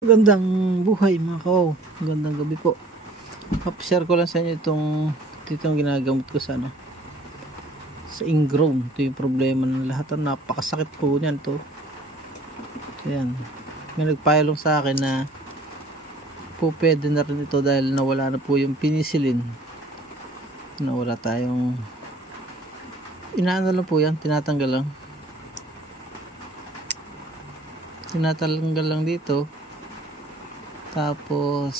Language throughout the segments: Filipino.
Magandang buhay mga kawaw. Magandang gabi po. Share ko lang sa inyo itong ginagamit ko sa sa ingrown. Ito yung problema ng lahat. Napakasakit po niyan to. Ayan. May nagpayalong sa akin na po pwede na rin ito dahil nawala na po yung penicillin. Nawala tayong inaano lang po yan. Tinatanggal lang dito. Tapos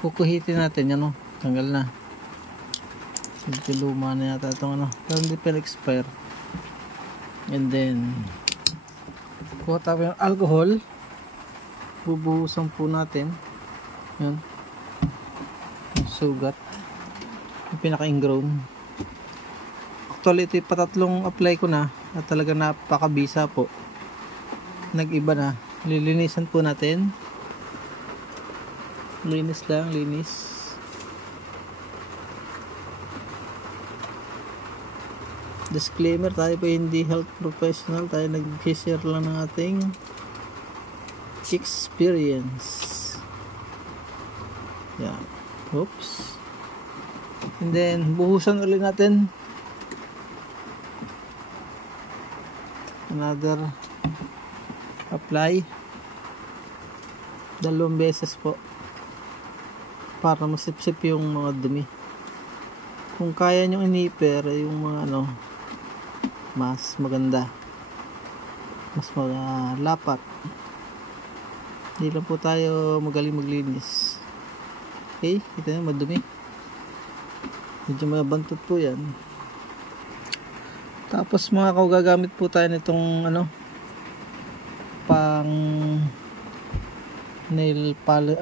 kukuhitin natin yan, tanggal na. Medyo luma na yata itong pero hindi pa expire. And then kuha tayo yung alcohol, bubuhusan po natin yan, yung sugat, yung pinaka ingrown. Actually ito yung patatlong apply ko na at talaga napakabisa po, nag-iba na. Lilinisan po natin. Linis lang, linis. Disclaimer, tayo po hindi health professional, tayo nag-share lang ng ating experience. Yan. Oops. And then buhusan ulit natin. Another apply. 2 beses po, para masipsip yung mga dumi. Kung kaya nyo iniper yung mga mas maganda, mas malapat. Hindi lang po tayo magaling maglinis. Okay, kita nyo madumi, medyo mabantot po yan. Tapos mga gagamit po tayo nitong pang nail polish,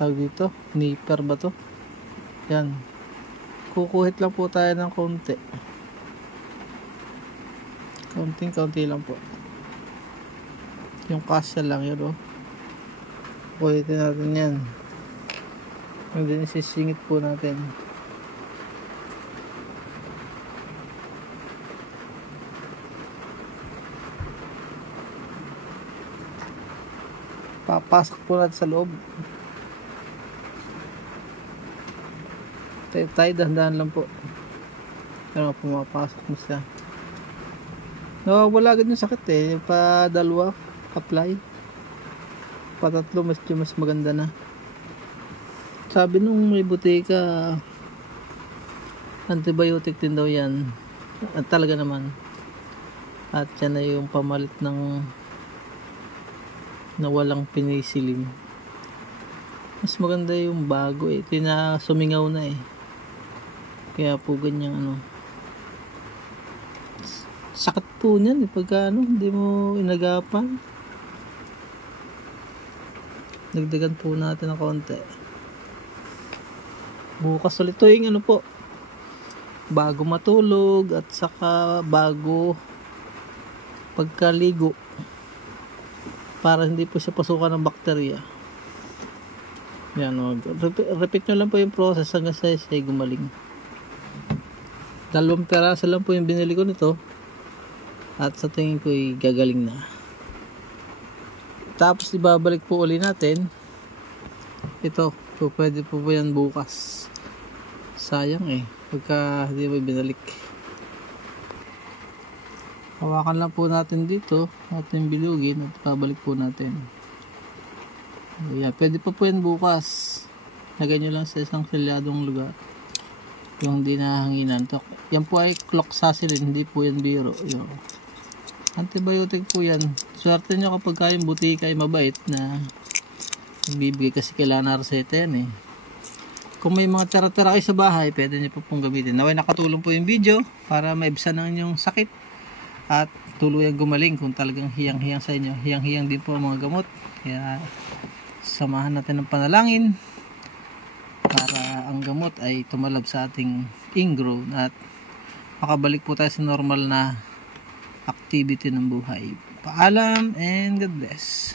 tawag dito, nipper ba to? Yan, kukuhit lang po tayo ng konti, kaunti lang po, yung kasya lang yun. Kuhitin natin yan, and then isisingit po natin. Papasok po natin sa loob. Tayo dahan-dahan lang po. Pero pumapasok mo siya. Nawawala agad yung sakit Pa-2 apply. Pa-3 mas maganda na. Sabi nung may butika, antibiotic din daw yan. At talaga naman. At yan na yung pamalit ng na walang penicillin. Mas maganda yung bago ito na sumingaw na kaya po ganyan sakit po niyan pagka hindi mo inagapan. Dagdagan po natin ng konti. Bukas ulit ito yung po, bago matulog at saka bago pagkaligo, para hindi po siya pasukan ng bakterya. Yan, repeat nyo lang po yung process hanggang sa siya gumaling. 2 peraso lang po yung binili ko nito at sa tingin ko gagaling na. Tapos ibabalik po uli natin ito. So pwede po yan bukas. Sayang pagka hindi mo binalik. Hawakan lang po natin dito, natin bilugin at pabalik po natin. Ayan, pwede po yan bukas. Lagyan nyo lang sa isang selyadong lugar, yung hindi nahanginan. Yan po ay cloxacillin, hindi po yan biro. Antibiotic po yan. Swerte nyo kapag yung butika ay mabait na nagbibigay, kasi kailangan na reseta yan Kung may mga tira-tira kayo sa bahay, pwede nyo po pong gamitin. Naway nakatulong po yung video para maibsan ang inyong sakit at tuluyang gumaling. Kung talagang hiyang-hiyang sa inyo, hiyang-hiyang din po ang mga gamot. Kaya samahan natin ng panalangin para ang gamot ay tumalab sa ating ingrown at makabalik po tayo sa normal na activity ng buhay. Paalam and God bless.